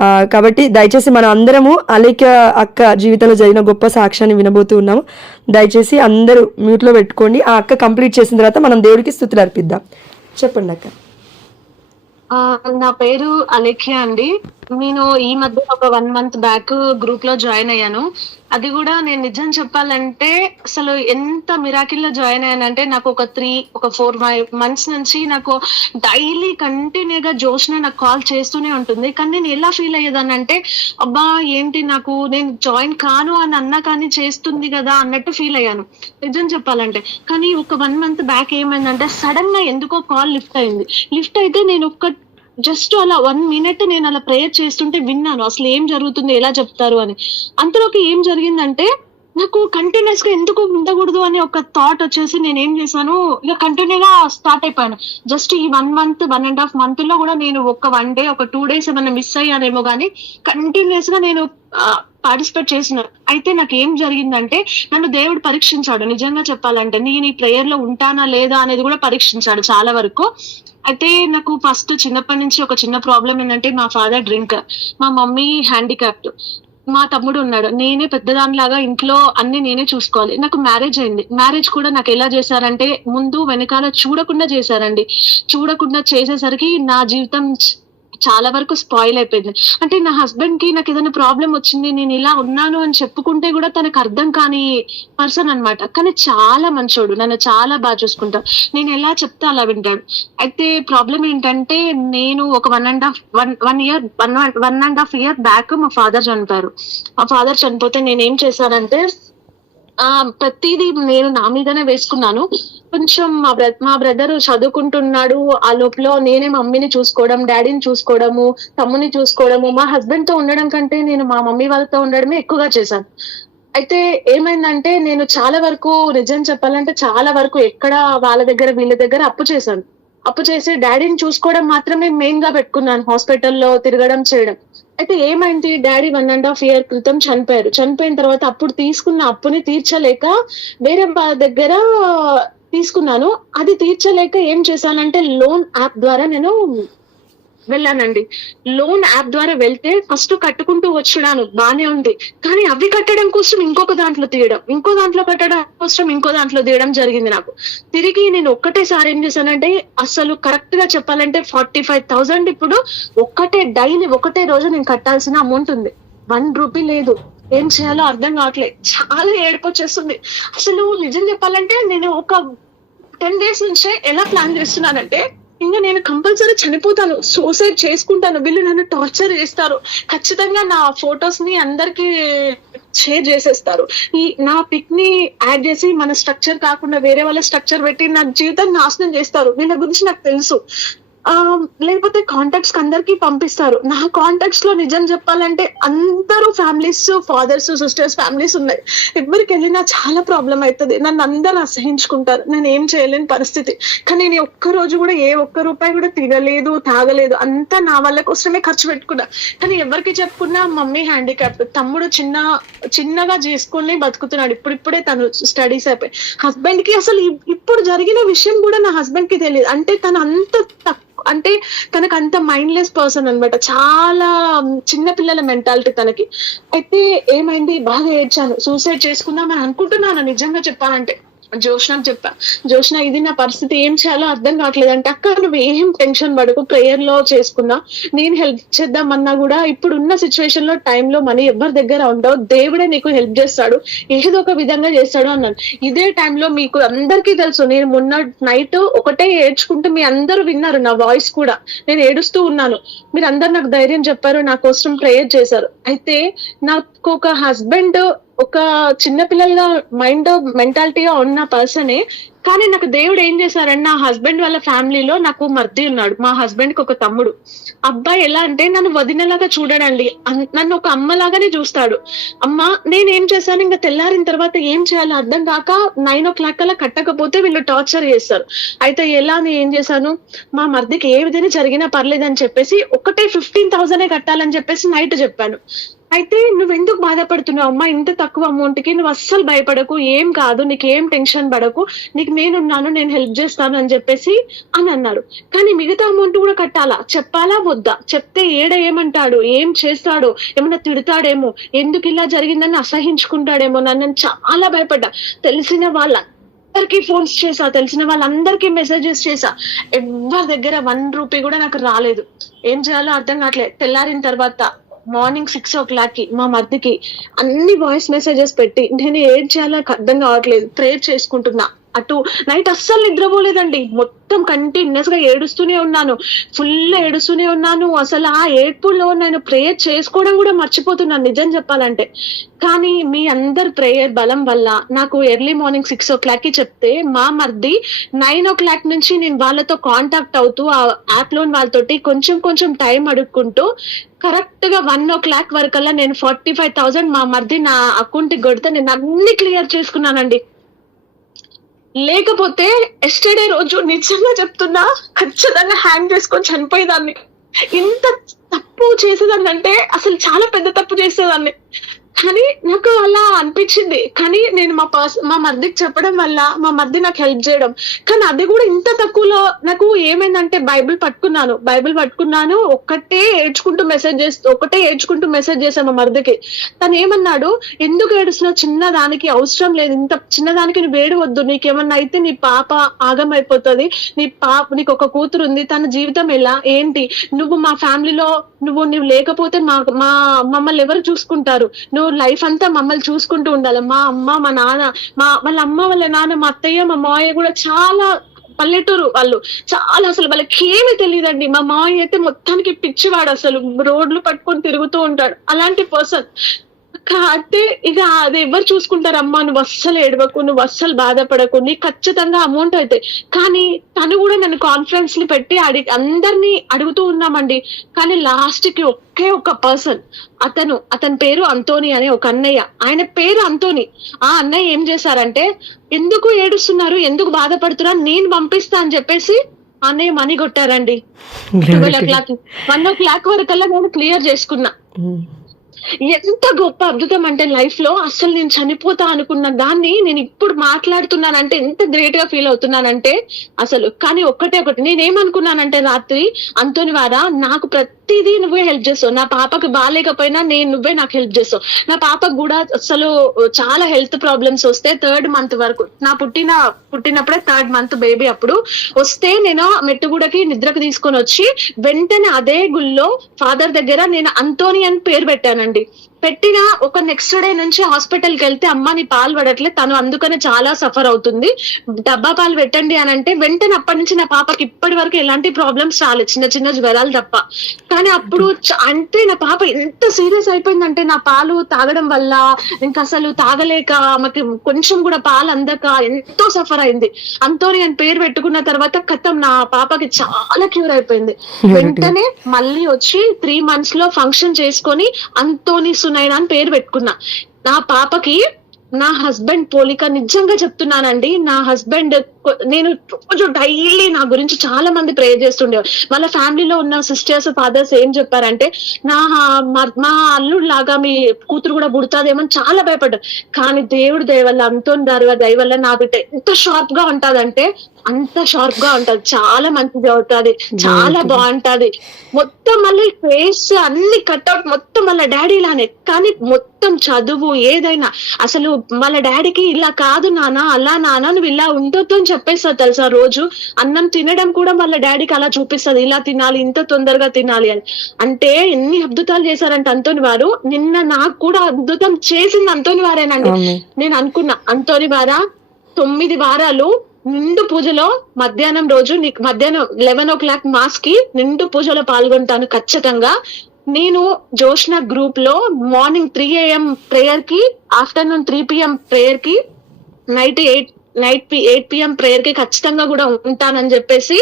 కాబట్టి దయచేసి మనం అందరము అలేఖ్య అక్క జీవితంలో జరిగిన గొప్ప సాక్ష్యాన్ని వినబోతూ ఉన్నాము. దయచేసి అందరూ మ్యూట్లో పెట్టుకోండి. ఆ అక్క కంప్లీట్ చేసిన తర్వాత మనం దేవుడికి స్తుతులు అర్పిద్దాం. చెప్పండి అక్క. నా పేరు అలేఖ్య అండి. నేను ఈ మధ్య ఒక 1 మంత్ బ్యాక్ గ్రూప్ లో జాయిన్ అయ్యాను. అది కూడా నేను నిజం చెప్పాలంటే అసలు ఎంత మిరాకిల్ లో జాయిన్ అయ్యానంటే నాకు ఒక 4 మంత్స్ నుంచి నాకు డైలీ కంటిన్యూగా జోష్న నాకు కాల్ చేస్తూనే ఉంటుంది. కానీ నేను ఎలా ఫీల్ అయ్యేదానంటే అబ్బా ఏంటి నాకు నేను జాయిన్ కాను అని అన్నా కానీ చేస్తుంది కదా అన్నట్టు ఫీల్ అయ్యాను నిజం చెప్పాలంటే. కానీ ఒక 1 మంత్ బ్యాక్ ఏమైందంటే సడన్ గా ఎందుకో కాల్ లిఫ్ట్ అయింది. లిఫ్ట్ అయితే నేను జస్ట్ అలా 1 మినిట్ నేను అలా ప్రేయర్ చేస్తుంటే విన్నాను అసలు ఏం జరుగుతుంది, ఎలా చెప్తారు అని. అంతలోకి ఏం జరిగిందంటే నాకు కంటిన్యూస్ గా ఎందుకు ఉండకూడదు అని ఒక థాట్ వచ్చేసి నేను ఏం చేశాను, ఇక కంటిన్యూగా స్టార్ట్ అయిపోయాను. జస్ట్ ఈ 1 మంత్ 1.5 మంత్ లో కూడా నేను ఒక 1 డే ఒక 2 డేస్ ఏమైనా మిస్ అయ్యానేమో కానీ కంటిన్యూస్ గా నేను పార్టిసిపేట్ చేసిన. అయితే నాకు ఏం జరిగిందంటే నన్ను దేవుడు పరీక్షించాడు. నిజంగా చెప్పాలంటే నేను ఈ ప్రేయర్ లో ఉంటానా లేదా అనేది కూడా పరీక్షించాడు చాలా వరకు. అయితే నాకు ఫస్ట్ చిన్నప్పటి నుంచి ఒక చిన్న ప్రాబ్లం ఏంటంటే మా ఫాదర్ డ్రింకర్, మా మమ్మీ హ్యాండిక్యాప్డ్, మా తమ్ముడు ఉన్నాడు. నేనే పెద్దదానిలాగా ఇంట్లో అన్ని నేనే చూసుకోవాలి. నాకు మ్యారేజ్ అయింది. మ్యారేజ్ కూడా నాకు ఎలా చేశారంటే ముందు వెనకాల చూడకుండా చేశారండి. చూడకుండా చేసేసరికి నా జీవితం చాలా వరకు స్పాయిల్ అయిపోయింది. అంటే నా హస్బెండ్ కి నాకు ఏదైనా ప్రాబ్లం వచ్చింది, నేను ఇలా ఉన్నాను అని చెప్పుకుంటే కూడా తనకు అర్థం కాని పర్సన్ అనమాట. కానీ చాలా మంచోడు, నన్ను చాలా బాగా చూసుకుంటాడు. నేను ఎలా చెప్తే అలా వింటాడు. అయితే ప్రాబ్లం ఏంటంటే నేను ఒక 1.5 ఇయర్ బ్యాక్ మా ఫాదర్ చనిపోయారు. మా ఫాదర్ చనిపోతే నేనేం చేశానంటే ప్రతిదీ నేను నా మీదనే వేసుకున్నాను. కొంచెం మా బ్రదర్ చదువుకుంటున్నాడు, ఆ లోపల నేనే మమ్మీని చూసుకోవడం, డాడీని చూసుకోవడము, తమ్ముని చూసుకోవడము, మా హస్బెండ్ తో ఉండడం కంటే నేను మా మమ్మీ వాళ్ళతో ఉండడమే ఎక్కువగా చేశాను. అయితే ఏమైందంటే నేను చాలా వరకు నిజం చెప్పాలంటే చాలా వరకు ఎక్కడ వాళ్ళ దగ్గర వీళ్ళ దగ్గర అప్పు చేశాను. అప్పు చేసి డాడీని చూసుకోవడం మాత్రమే మెయిన్ గా పెట్టుకున్నాను, హాస్పిటల్లో తిరగడం చేయడం. అయితే ఏమైంది, డాడీ 1.5 ఇయర్ క్రితం చనిపోయారు. చనిపోయిన తర్వాత అప్పుడు తీసుకున్న అప్పుని తీర్చలేక వేరే వాళ్ళ దగ్గర తీసుకున్నాను. అది తీర్చలేక ఏం చేశానంటే లోన్ యాప్ ద్వారా నేను వెళ్ళానండి. లోన్ యాప్ ద్వారా వెళ్తే ఫస్ట్ కట్టుకుంటూ వచ్చినాను, బానే ఉంది. కానీ అవి కట్టడం కోసం ఇంకొక దాంట్లో తీయడం, ఇంకో దాంట్లో కట్టడం కోసం ఇంకో దాంట్లో తీయడం జరిగింది నాకు. తిరిగి నేను ఒక్కటేసారి ఏం చేశానంటే అసలు కరెక్ట్ గా చెప్పాలంటే 45,000 ఇప్పుడు డైలీ ఒకటే రోజు నేను కట్టాల్సిన అమౌంట్ ఉంది. 1 రూపీ లేదు. ఏం చేయాలో అర్థం కావట్లేదు. చాలా ఏడుపు వచ్చేస్తుంది. అసలు నిజం చెప్పాలంటే నేను ఒక 10 డేస్ నుంచే ఎలా ప్లాన్ చేస్తున్నానంటే ఇంకా నేను కంపల్సరీ చనిపోతాను, సూసైడ్ చేసుకుంటాను, వీళ్ళు నన్ను టార్చర్ చేస్తారు, ఖచ్చితంగా నా ఫొటోస్ ని అందరికి షేర్ చేసేస్తారు, ఈ నా పిక్ ని యాడ్ చేసి మన స్ట్రక్చర్ కాకుండా వేరే వాళ్ళ స్ట్రక్చర్ పెట్టి నా జీవితాన్ని నాశనం చేస్తారు. వీళ్ళ గురించి నాకు తెలుసు. లేకపోతే కాంటాక్ట్స్ అందరికి పంపిస్తారు. నా కాంటాక్ట్స్ లో నిజం చెప్పాలంటే అందరూ ఫ్యామిలీస్, ఫాదర్స్, సిస్టర్స్ ఫ్యామిలీస్ ఉన్నాయి. ఎవరికి వెళ్ళినా చాలా ప్రాబ్లం అవుతుంది. నన్ను అందరూ అసహించుకుంటారు. నేను ఏం చేయలేని పరిస్థితి. కానీ నేను ఒక్క రోజు కూడా ఒక్క రూపాయి కూడా తినలేదు, తాగలేదు. అంతా నా వాళ్ళ కోసమే ఖర్చు పెట్టుకున్నా. కానీ ఎవరికి చెప్పుకున్నా మమ్మీ హ్యాండిక్యాప్, తమ్ముడు చిన్నగా చేసుకుని బతుకుతున్నాడు. ఇప్పుడిప్పుడే తను స్టడీస్ అయిపోయి. హస్బెండ్ కి అసలు ఇప్పుడు జరిగిన విషయం కూడా నా హస్బెండ్ కి తెలియదు. అంటే తను అంటే తనకు అంత మైండ్లెస్ పర్సన్ అనమాట. చాలా చిన్న పిల్లల మెంటాలిటీ తనకి. అయితే ఏమైంది, బాగా ఏడ్చాను, సూసైడ్ చేసుకుందామని అనుకుంటున్నాను నిజంగా చెప్పాలంటే. జోష్నకు చెప్పా, జోష్న ఇది నా పరిస్థితి, ఏం చేయాలో అర్థం కావట్లేదు అంటే, అక్క నువ్వు ఏం టెన్షన్ పడకు, ప్రేయర్ లో చేసుకున్నా, నేను హెల్ప్ చేద్దామన్నా కూడా ఇప్పుడున్న సిచ్యువేషన్ లో టైంలో మనీ ఎవరి దగ్గర ఉండవు, దేవుడే నీకు హెల్ప్ చేస్తాడు, ఏదో ఒక విధంగా చేస్తాడు అన్నాను. ఇదే టైంలో మీకు అందరికీ తెలుసు, నేను మొన్న నైట్ ఒకటే ఏడ్చుకుంటూ మీ అందరూ విన్నారు నా వాయిస్ కూడా, నేను ఏడుస్తూ ఉన్నాను. మీరు అందరు నాకు ధైర్యం చెప్పారు, నా కోసం ప్రేయర్ చేశారు. అయితే నాకు ఒక హస్బెండ్ ఒక చిన్న పిల్లలుగా మెంటాలిటీగా ఉన్న పర్సనే. కానీ నాకు దేవుడు ఏం చేశారంటే నా హస్బెండ్ వాళ్ళ ఫ్యామిలీలో నాకు మర్ది ఉన్నాడు. మా హస్బెండ్ కి ఒక తమ్ముడు. అబ్బాయి ఎలా అంటే నన్ను వదినలాగా చూడడండి, నన్ను ఒక అమ్మలాగానే చూస్తాడు. అమ్మ నేనేం చేశాను, ఇంకా తెల్లారిన తర్వాత ఏం చేయాలో అర్థం కాక 9 o'clock కల్లా కట్టకపోతే వీళ్ళు టార్చర్ చేస్తారు. అయితే ఎలా నేను ఏం చేశాను, మా మర్దికి ఏ విధంగా జరిగినా పర్లేదని చెప్పేసి 15,000 కట్టాలని చెప్పేసి నైట్ చెప్పాను. అయితే నువ్వెందుకు బాధపడుతున్నావు అమ్మా ఇంత తక్కువ అమౌంట్ కి? నువ్వు అస్సలు భయపడకు, ఏం కాదు, నీకేం టెన్షన్ పడకు, నీకు నేనున్నాను, నేను హెల్ప్ చేస్తాను అని చెప్పేసి అని అన్నారు. కానీ మిగతా అమౌంట్ కూడా కట్టాలా? చెప్పాలా వద్దా? చెప్తే ఏమంటాడు, ఏం చేస్తాడో, ఏమన్నా తిడతాడేమో, ఎందుకు ఇలా జరిగిందని అసహించుకుంటాడేమో, నన్ను చాలా భయపడ్డా. తెలిసిన అందరికి ఫోన్స్ చేసా, తెలిసిన వాళ్ళందరికీ మెసేజెస్ చేసా, ఎవరి దగ్గర 1 రూపీ కూడా నాకు రాలేదు. ఏం చేయాలో అర్థం కావట్లేదు. తెల్లారిన తర్వాత మార్నింగ్ 6 o'clock కి మా మధ్యకి అన్ని వాయిస్ మెసేజెస్ పెట్టి నేను ఏం చేయాలో నాకు అర్థం కావట్లేదు, ప్రేయర్ చేసుకుంటున్నా. అటు నైట్ అస్సలు నిద్రపోలేదండి, మొత్తం కంటిన్యూస్ గా ఏడుస్తూనే ఉన్నాను, ఫుల్ ఏడుస్తూనే ఉన్నాను. అసలు ఆ ఏడ్పుల్లో నేను ప్రేయర్ చేసుకోవడం కూడా మర్చిపోతున్నాను నిజం చెప్పాలంటే. కానీ మీ అందరు ప్రేయర్ బలం వల్ల నాకు ఎర్లీ మార్నింగ్ 6 o'clock కి చెప్తే మా మర్ది 9 o'clock నుంచి నేను వాళ్ళతో కాంటాక్ట్ అవుతూ ఆ యాప్ లోని వాళ్ళతోటి కొంచెం కొంచెం టైం అడుక్కుంటూ కరెక్ట్ గా 1 o'clock వరకల్లా నేను 45,000 మా మర్ది నా అకౌంట్ కి కొడితే నేను అన్ని క్లియర్ చేసుకున్నానండి. లేకపోతే ఎస్టర్డే రోజు నిజంగా చెప్తున్నా ఖచ్చితంగా హ్యాంగ్ చేసుకొని చనిపోయేదాన్ని. ఇంత తప్పు చేసేదాన్ని అంటే అసలు చాలా పెద్ద తప్పు చేసేదాన్ని. కానీ నాకు అలా అనిపించింది. కానీ నేను మా మర్దికి చెప్పడం వల్ల మా మర్ది నాకు హెల్ప్ చేయడం, కానీ అది కూడా ఇంత తక్కువలో నాకు ఏమైందంటే బైబిల్ పట్టుకున్నాను, ఒకటే ఏడ్చుకుంటూ మెసేజ్ చేశాను మా మర్దికి. తను ఏమన్నాడు, ఎందుకు ఏడుస్తున్నావు, చిన్నదానికి అవసరం లేదు, ఇంత చిన్నదానికి నువ్వు ఏడవద్దు, నీకేమన్నా అయితే నీ పాప ఆగమైపోతుంది, నీకు ఒక కూతురు ఉంది, తన జీవితం ఎలా ఏంటి, నువ్వు మా ఫ్యామిలీలో నువ్వు లేకపోతే మమ్మల్ని ఎవరు చూసుకుంటారు, నువ్వు లైఫ్ అంతా మమ్మల్ని చూసుకుంటూ ఉండాలి. మా అమ్మ మా నాన్న వాళ్ళ అమ్మ వాళ్ళ నాన్న మా అత్తయ్య మా మావయ్య కూడా చాలా పల్లెటూరు వాళ్ళు, చాలా అసలు వాళ్ళకి ఏమీ తెలియదండి. మా మావయ్య అయితే మొత్తానికి పిచ్చివాడు, అసలు రోడ్లు పట్టుకొని తిరుగుతూ ఉంటాడు, అలాంటి పర్సన్. అయితే ఇక అది ఎవరు చూసుకుంటారమ్మా, నువ్వు అస్సలు ఏడవకు, నువ్వు అస్సలు బాధపడకు, నీకు ఖచ్చితంగా అమౌంట్ అవుతాయి. కానీ తను కూడా నన్ను కాన్ఫరెన్స్ ని పెట్టి అందరినీ అడుగుతూ ఉన్నామండి. కానీ లాస్ట్ కి ఒక్క పర్సన్, అతని పేరు అంతోని అనే ఒక అన్నయ్య, ఆయన పేరు అంతోని. ఆ అన్నయ్య ఏం చేశారంటే, ఎందుకు ఏడుస్తున్నారు, ఎందుకు బాధపడుతున్నారు, నేను పంపిస్తా అని చెప్పేసి అన్నయ్య మనీ కొట్టారండి. 12 o'clock 1 o'clock వరకల్లా నేను క్లియర్ చేసుకున్నా. ఎంత గొప్ప అద్భుతం అంటే లైఫ్ లో అసలు నేను చనిపోతా అనుకున్న దాన్ని నేను ఇప్పుడు మాట్లాడుతున్నానంటే ఎంత గ్రేట్ గా ఫీల్ అవుతున్నానంటే అసలు. కానీ ఒకటి నేనేమనుకున్నానంటే రాత్రి, అంతోని వారా నాకు ప్రతిదీ నువ్వే హెల్ప్ చేస్తావు, నా పాపకి బాగాలేకపోయినా నువ్వే నాకు హెల్ప్ చేస్తావు. నా పాపకు కూడా అసలు చాలా హెల్త్ ప్రాబ్లమ్స్ వస్తే 3rd month వరకు, నా పుట్టినప్పుడే 3rd month బేబీ అప్పుడు వస్తే నేను మెట్టుగూడకి నిద్రకు తీసుకొని వచ్చి వెంటనే అదే గుళ్ళో ఫాదర్ దగ్గర నేను అంతోని అని పేరు పెట్టానండి. పెట్టిన ఒక నెక్స్ట్ డే నుంచి హాస్పిటల్కి వెళ్తే, అమ్మ నీ పాలు పడట్లే, తను అందుకనే చాలా సఫర్ అవుతుంది, డబ్బా పాలు పెట్టండి అని అంటే, వెంటనే అప్పటి నుంచి నా పాపకి ఇప్పటి వరకు ఎలాంటి ప్రాబ్లమ్స్ రాలేదు, చిన్న చిన్న జ్వరాలు తప్ప. కానీ అప్పుడు అంటే నా పాప ఎంత సీరియస్ అయిపోయిందంటే, నా పాలు తాగడం వల్ల ఇంకా అసలు తాగలేక ఆమెకి కొంచెం కూడా పాలు అందక ఎంతో సఫర్ అయింది. అంతోని అని పేరు పెట్టుకున్న తర్వాత కథం నా పాపకి చాలా క్యూర్ అయిపోయింది. వెంటనే మళ్ళీ వచ్చి 3 months లో ఫంక్షన్ చేసుకొని అంతోని సునైనా అని పేరు పెట్టుకున్నా. నా పాపకి నా హస్బెండ్ పోలిక, నిజంగా చెప్తున్నానండి. నా హస్బెండ్, నేను రోజు డైలీ నా గురించి చాలా మంది ప్రేయర్ చేస్తుండేవారు. వాళ్ళ ఫ్యామిలీలో ఉన్న సిస్టర్స్ ఫాదర్స్ ఏం చెప్పారంటే, మా అల్లుడు లాగా మీ కూతురు కూడా పుడతాదేమని చాలా భయపడ్డారు. కానీ దేవుడు దయ వల్ల, అంతోని దయ వల్ల నా బిడ్డ ఎంత షార్ప్ గా ఉంటదంటే అంత షార్ప్ గా ఉంటది, చాలా మంచిగా అవుతుంది, చాలా బాగుంటది. మొత్తం మళ్ళీ ఫేస్ అన్ని కట్అవుట్ మొత్తం వాళ్ళ డాడీ లానే, కానీ మొత్తం చదువు ఏదైనా అసలు వాళ్ళ డాడీకి ఇలా కాదు నాన్న, అలా నాన్న నువ్వు ఇలా ఉండొద్దు అని చెప్పేస్తారు తెలుసా. రోజు అన్నం తినడం కూడా వాళ్ళ డాడీకి అలా చూపిస్తుంది, ఇలా తినాలి, ఇంత తొందరగా తినాలి అని. అంటే ఎన్ని అద్భుతాలు చేశారంటే అంతోని వారు. నిన్న నాకు కూడా అద్భుతం చేసింది అంతోని వారేనండి. నేను అనుకున్నా, అంతోని వారా 9 వారాలు నిండు పూజలో మధ్యాహ్నం రోజు నీకు మధ్యాహ్నం 11 o'clock మాస్ కి నిండు పూజలో పాల్గొంటాను ఖచ్చితంగా. నేను జోష్న గ్రూప్ లో మార్నింగ్ 3 AM ప్రేయర్ కి, ఆఫ్టర్నూన్ 3 PM ప్రేయర్ కి, నైట్ 8 PM ప్రేయర్ కి ఖచ్చితంగా కూడా ఉంటానని చెప్పేసి,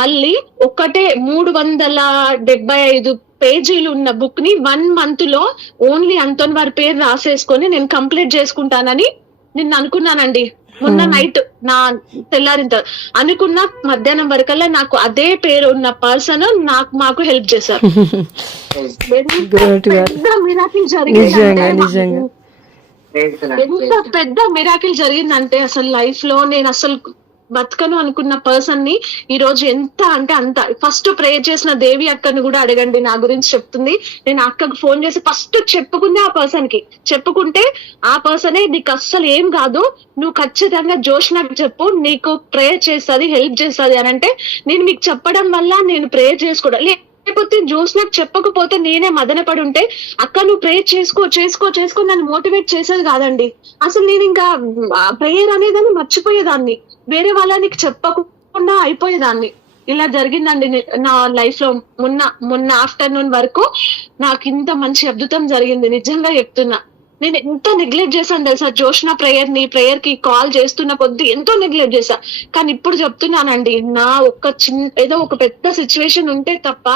మళ్ళీ 375 పేజీలు ఉన్న బుక్ ని 1 month లో ఓన్లీ అంతోని వారి పేరు రాసేసుకొని నేను కంప్లీట్ చేసుకుంటానని నిన్న అనుకున్నానండి. మొన్న నైట్ నా తెల్లారింత అనుకున్న మధ్యాహ్నం వరకల్లా నాకు అదే పేరు ఉన్న పర్సన్ మాకు హెల్ప్ చేశారు. పెద్ద మిరాకిల్ జరిగిందంటే ఎంత పెద్ద మిరాకిల్ జరిగిందంటే అసలు లైఫ్ లో నేను అసలు బతకను అనుకున్న పర్సన్ ని ఈ రోజు ఎంత అంటే అంత. ఫస్ట్ ప్రేయర్ చేసిన దేవి అక్కను కూడా అడగండి, నా గురించి చెప్తుంది. నేను అక్కకు ఫోన్ చేసి ఫస్ట్ చెప్పుకుంది ఆ పర్సన్ కి. చెప్పుకుంటే ఆ పర్సనే నీకు అస్సలు ఏం కాదు, నువ్వు ఖచ్చితంగా జోష్నకు చెప్పు, నీకు ప్రేయర్ చేస్తుంది, హెల్ప్ చేస్తుంది అని అంటే నేను మీకు చెప్పడం వల్ల నేను ప్రేయర్ చేసుకోవడం, లేకపోతే జోష్నకు చెప్పకపోతే నేనే మదన పడి ఉంటే అక్క నువ్వు ప్రేయర్ చేసుకో నన్ను మోటివేట్ చేసేది కాదండి. అసలు నేను ఇంకా ప్రేయర్ అనేదాన్ని మర్చిపోయేదాన్ని, వేరే వాళ్ళకి చెప్పకుండా అయిపోయేదాన్ని. ఇలా జరిగిందండి నా లైఫ్ లో. మొన్న ఆఫ్టర్నూన్ వరకు నాకు ఇంత మంచి అద్భుతం జరిగింది, నిజంగా చెప్తున్నా. నేను ఎంత నెగ్లెక్ట్ చేశాను తెలుసా జోష్న ప్రేయర్ కి కాల్ చేస్తున్న కొద్ది ఎంతో నెగ్లెక్ట్ చేశా. కానీ ఇప్పుడు చెప్తున్నానండి, నా ఏదో ఒక పెద్ద సిచ్యువేషన్ ఉంటే తప్ప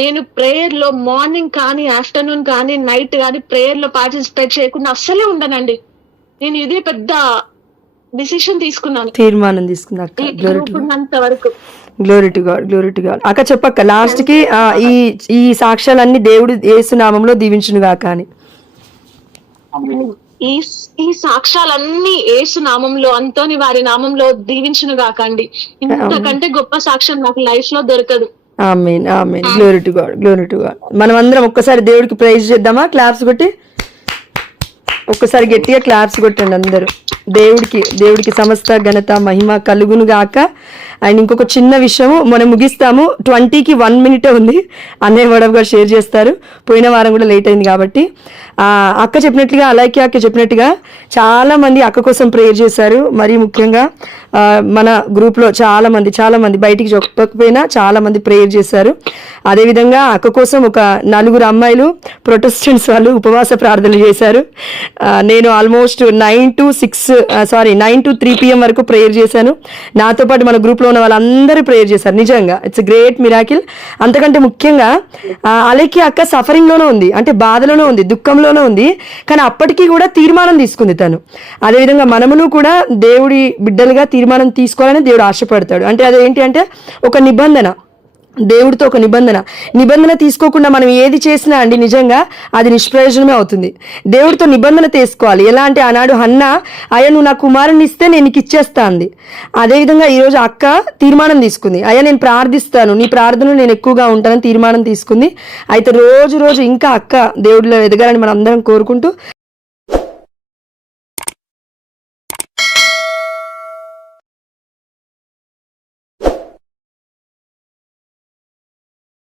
నేను ప్రేయర్ లో మార్నింగ్ కానీ ఆఫ్టర్నూన్ కానీ నైట్ కానీ ప్రేయర్ లో పార్టిసిపేట్ చేయకుండా అస్సలే ఉండనండి. నేను ఇదే పెద్ద డిసిషన్ తీసుకున్నాను, తీర్మానం తీసుకున్నాక. వరకు. Glory to God. అక్క చెప్పక్క లాస్ట్ కి ఈ సాక్ష్యాలన్నీ దేవుడు యేసు నామంలో దీవించును గాక అని. ఈ సాక్ష్యాలన్నీ యేసు నామంలో, అంతోని వారి నామంలో దీవించును గాక అండి. ఇంతకంటే గొప్ప సాక్ష్యం నాకు లైఫ్ లో దొరకదు. ఆమేన్. Glory to God. మనం అందరం ఒక్కసారి దేవుడికి ప్రైజ్ చేద్దామా? క్లాప్స్ కొట్టి ఒక్కసారి గట్టిగా క్లాప్స్ కొట్టండి అందరూ. దేవుడికి సమస్త ఘనత మహిమ కలుగును గాక. అండ్ ఇంకొక చిన్న విషయము మనం ముగిస్తాము, 20కి 1 minute ఉంది. అన్నయ్య వడవ గారు షేర్ చేస్తారు. పోయిన వారం కూడా లేట్ అయింది కాబట్టి అక్క చెప్పినట్లుగా, అలాగే అక్క చెప్పినట్టుగా చాలా మంది అక్క కోసం ప్రేయర్ చేశారు. మరి ముఖ్యంగా మన గ్రూప్లో చాలా మంది బయటికి చెప్పకపోయినా చాలా మంది ప్రేయర్ చేశారు. అదేవిధంగా అక్క కోసం ఒక 4 అమ్మాయిలు ప్రొటెస్టెంట్స్ వాళ్ళు ఉపవాస ప్రార్థనలు చేశారు. నేను ఆల్మోస్ట్ 9 to 3 PM వరకు ప్రేయర్ చేశాను. నాతో పాటు మన గ్రూప్లో ఉన్న వాళ్ళందరూ ప్రేయర్ చేశారు. నిజంగా ఇట్స్ గ్రేట్ మిరాకిల్. అంతకంటే ముఖ్యంగా అలెక్కి అక్క సఫరింగ్లోనే ఉంది, అంటే బాధలోనే ఉంది, దుఃఖంలోనే ఉంది. కానీ అప్పటికీ కూడా తీర్మానం తీసుకుంది తను. అదేవిధంగా మనమును కూడా దేవుడి బిడ్డలుగా తీర్మానం తీసుకోవాలని దేవుడు ఆశపడతాడు. అంటే అదేంటి అంటే ఒక నిబంధన, దేవుడితో ఒక నిబంధన తీసుకోకుండా మనం ఏది చేసినా అండి నిజంగా అది నిష్ప్రయోజనమే అవుతుంది. దేవుడితో నిబంధన తీసుకోవాలి. ఎలా అంటే ఆనాడు హన్నా, అయ్యా నువ్వు నా కుమారుని ఇస్తే నేను నీకు ఇచ్చేస్తా అంది. అదేవిధంగా ఈరోజు అక్క తీర్మానం తీసుకుంది, అయ్యా నేను ప్రార్థిస్తాను, నీ ప్రార్థనలు నేను ఎక్కువగా ఉంటానని తీర్మానం తీసుకుంది. అయితే రోజు ఇంకా అక్క దేవుడిలో ఎదగాలని మనం అందరం కోరుకుంటూ